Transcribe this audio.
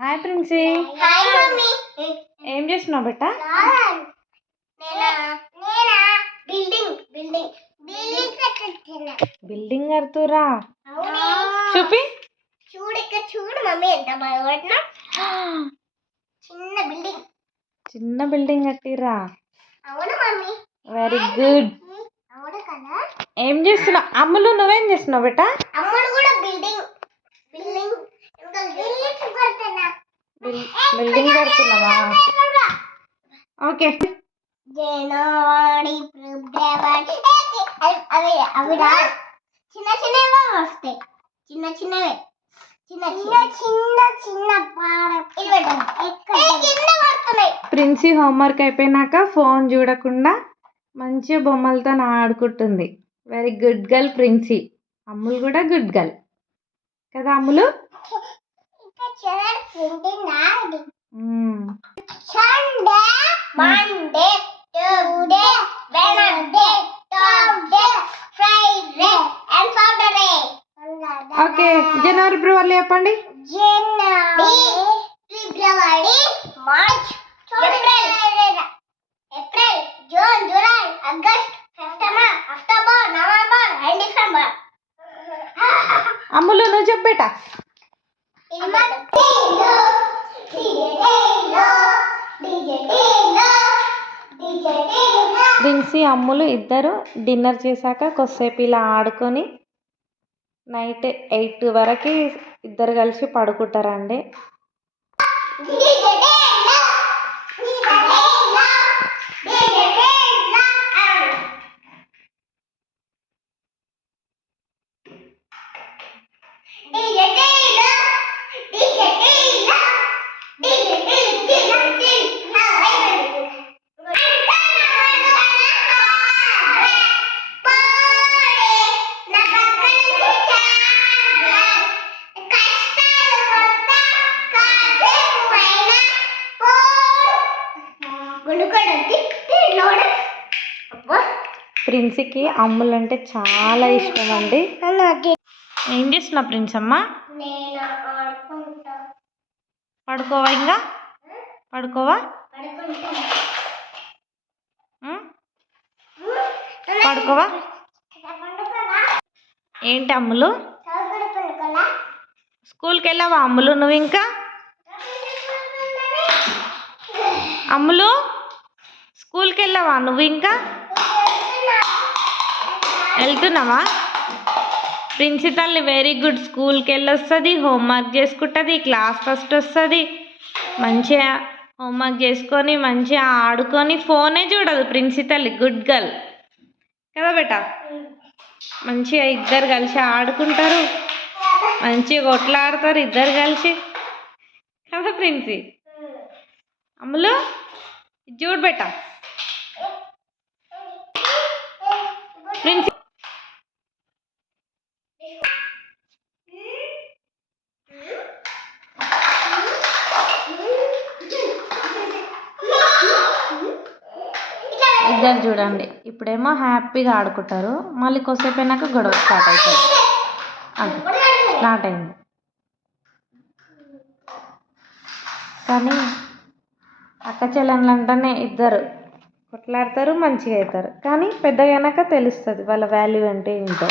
Hi princi. Hi mummy. ఏం చేస్తున్నావు బిడ్డ? బిల్డింగ్ కడుతురా? చూపి. చూడు ఇక్కడ చూడు మమ్మీ, ఎంత బాగుపడినా. చిన్న బిల్డింగ్ కట్టిరా? అవును మమ్మీ. Very good. అవును కదా. ఏం చేస్తున్నావు అమ్ములు? నువ్వేం చేస్తున్నావు బిడ్డ? అమ్ములు కూడా బిల్డింగ్ బిల్డింగ్ ఇంకా బిల్డింగ్ కడుతున్నావా? ఓకే. జనవరి ఫిబ్రవరి అవి అవి చిన్న చిన్నవి వస్తాయి. చిన్న చిన్నవే చిన్న చిన్న చిన్న చిన్న పడుతున్నాయి. ప్రిన్సీ హోంవర్క్ అయిపోయినాక ఫోన్ చూడకుండా మంచిగా బొమ్మలతో ఆడుకుంటుంది. Very good girl Princy. Ammulu కూడా గుడ్ గర్ల్ కదా Ammulu? Monday, Tuesday, Wednesday, Thursday, Friday and Saturday. Okay. జనవరి ఫిబ్రవరి చెప్పండి. January, February, March, April, June, July, August, September, October, November and December. అమ్ములు నువ్వు చెప్పేట. ప్రిన్సీ అమ్ములు ఇద్దరు డిన్నర్ చేశాక కొద్దిసేపు ఇలా ఆడుకొని నైట్ 8 వరకు ఇద్దరు కలిసి పడుకుంటారండి. ప్రిన్సీకి అమ్ములు అంటే చాలా ఇష్టం అండి. ఏం చేస్తున్నా ప్రిన్స్ అమ్మ? పడుకోవా? ఇంకా పడుకోవా? పడుకోవా? ఏంటి అమ్ములు? స్కూల్కి వెళ్ళావా అమ్ములు నువ్వు? ఇంకా అమ్ములు స్కూల్కి వెళ్ళావా నువ్వు? ఇంకా వెళ్తున్నావా? ప్రిన్సీ తల్లి వెరీ గుడ్. స్కూల్కి వెళ్ళొస్తుంది, హోంవర్క్ చేసుకుంటుంది, క్లాస్ ఫస్ట్ వస్తుంది, మంచిగా హోంవర్క్ చేసుకొని మంచిగా ఆడుకొని ఫోనే చూడదు ప్రిన్సీ తల్లి. గుడ్ గర్ల్ కదా బేట? మంచిగా ఇద్దరు కలిసి ఆడుకుంటారు, మంచిగా కొట్లాడతారు ఇద్దరు కలిసి కదా ప్రిన్సీ? అమ్ములు చూడు బేట. ప్రిన్సీ ఇద్దరు చూడండి, ఇప్పుడేమో హ్యాపీగా ఆడుకుంటారు, మళ్ళీ కొద్దిసేపు అయినాక గొడవ స్టార్ట్ అవుతుంది. అది స్టార్ట్ అయింది. కానీ అక్క చెల్లెళ్ళు అంటేనే ఇద్దరు కొట్లాడతారు, మంచిగా అవుతారు. కానీ పెద్దగా అయినాక తెలుస్తుంది వాళ్ళ వాల్యూ అంటే ఏంటో.